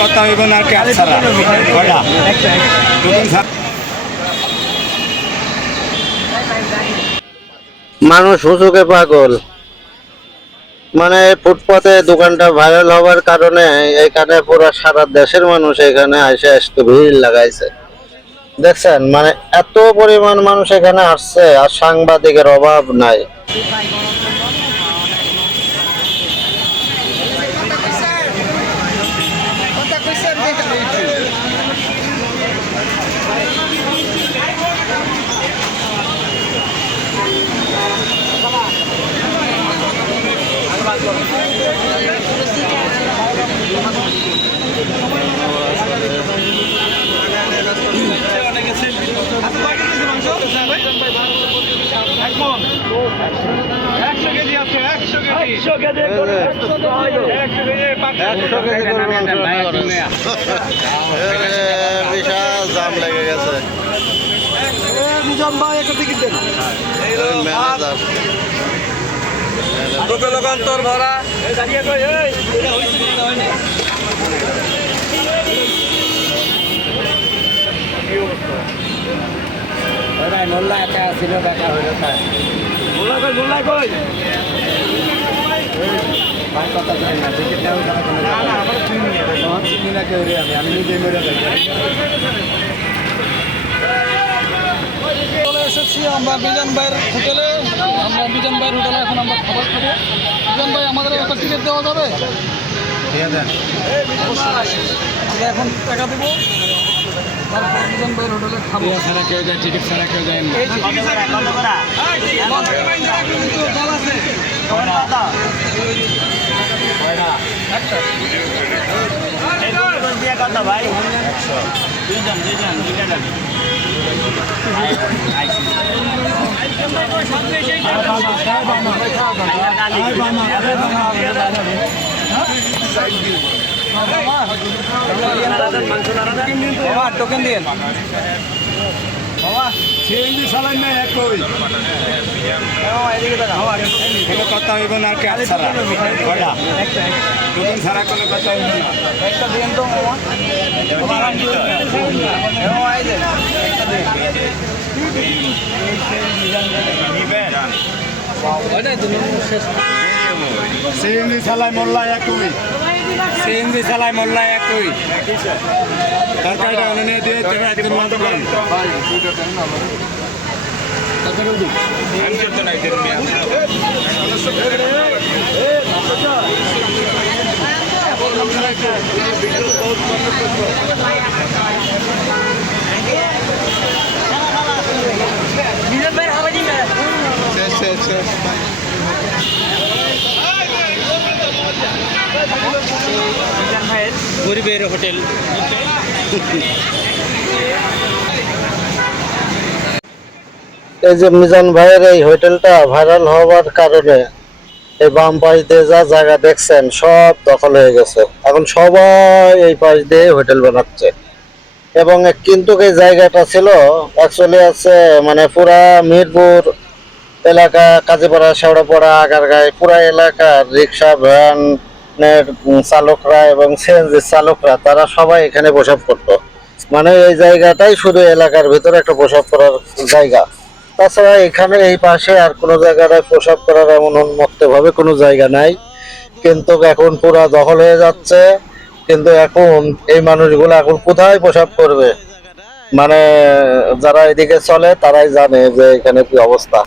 কথা হইব না আর কি ছাড়া মানুষ হুজুকে পাগল। মানে ফুটপাতে দোকানটা ভাইরাল হওয়ার কারণে এখানে পুরো সারা দেশের মানুষ এখানে এসে আজকে ভিড় লাগাইছে। দেখছেন, মানে এত পরিমাণ মানুষ এখানে আসছে আর সাংবাদিকের অভাব নাই। বিশাল জাম লেগে গেছে। তোর ভরা মোল্লা একা ছিল দেখা হইল মোল্লা কই কথা চাই না টিকিট নেওয়া চিনি না কেউ রে আমি নিজে মেরে চলে এসেছি আমরা বিজন ভাইয়ের হোটেলে। বিজন ভাইয়ের হোটেলে এখন আমরা খাবার খাবো। বিজন ভাই, আমাদের একটা টিকিট দেওয়া যাবে? আমরা এখন টাকা দেবো, তারপর বিজন ভাইয়ের হোটেলে খাবো। ছাড়া কেউ যায়, টিকিট ছাড়া কেউ যায় না। টোকেন দিয়ে সিএনজি চালাই না একই কথা হইব না আর কি ছাড়া নতুন ছাড়া কোনো কথা হইব না। একটা দিন তো সিএনজি চালাই মোল্লা একই সিএনজি চালাই মোল্লা একই তরকারিটা অনেক দিয়ে গরিবের হোটেল। এই যে মিজান ভাইয়ের এই হোটেলটা ভাইরাল হওয়ার কারণে এই বাম পাশ দিয়ে যা জায়গা দেখছেন সব দখল হয়ে গেছে। এখন সবাই এই পাশ দিয়ে হোটেল বানাচ্ছে এবং কিন্তু এই জায়গাটা ছিল অ্যাকচুয়ালি আছে মানে পুরা মিরপুর এলাকা, কাজীপাড়া, শেওড়াপাড়া, আগারগাঁও পুরা এলাকার রিক্সা ভ্যানের চালকরা এবং সিএনজির চালকরা তারা সবাই এখানে প্রসাব করতো। মানে এই জায়গাটাই শুধু এলাকার ভিতরে একটা প্রসাব করার জায়গা। তাছাড়া এখানে এই পাশে আর কোনো জায়গায় প্রসাব করার এমন উন্মুক্ত ভাবে কোনো জায়গা নাই, কিন্তু এখন পুরা দখল হয়ে যাচ্ছে। কিন্তু এখন এই মানুষগুলো এখন কোথায় প্রসাব করবে, মানে যারা এদিকে চলে তারাই জানে যে এখানে কি অবস্থা।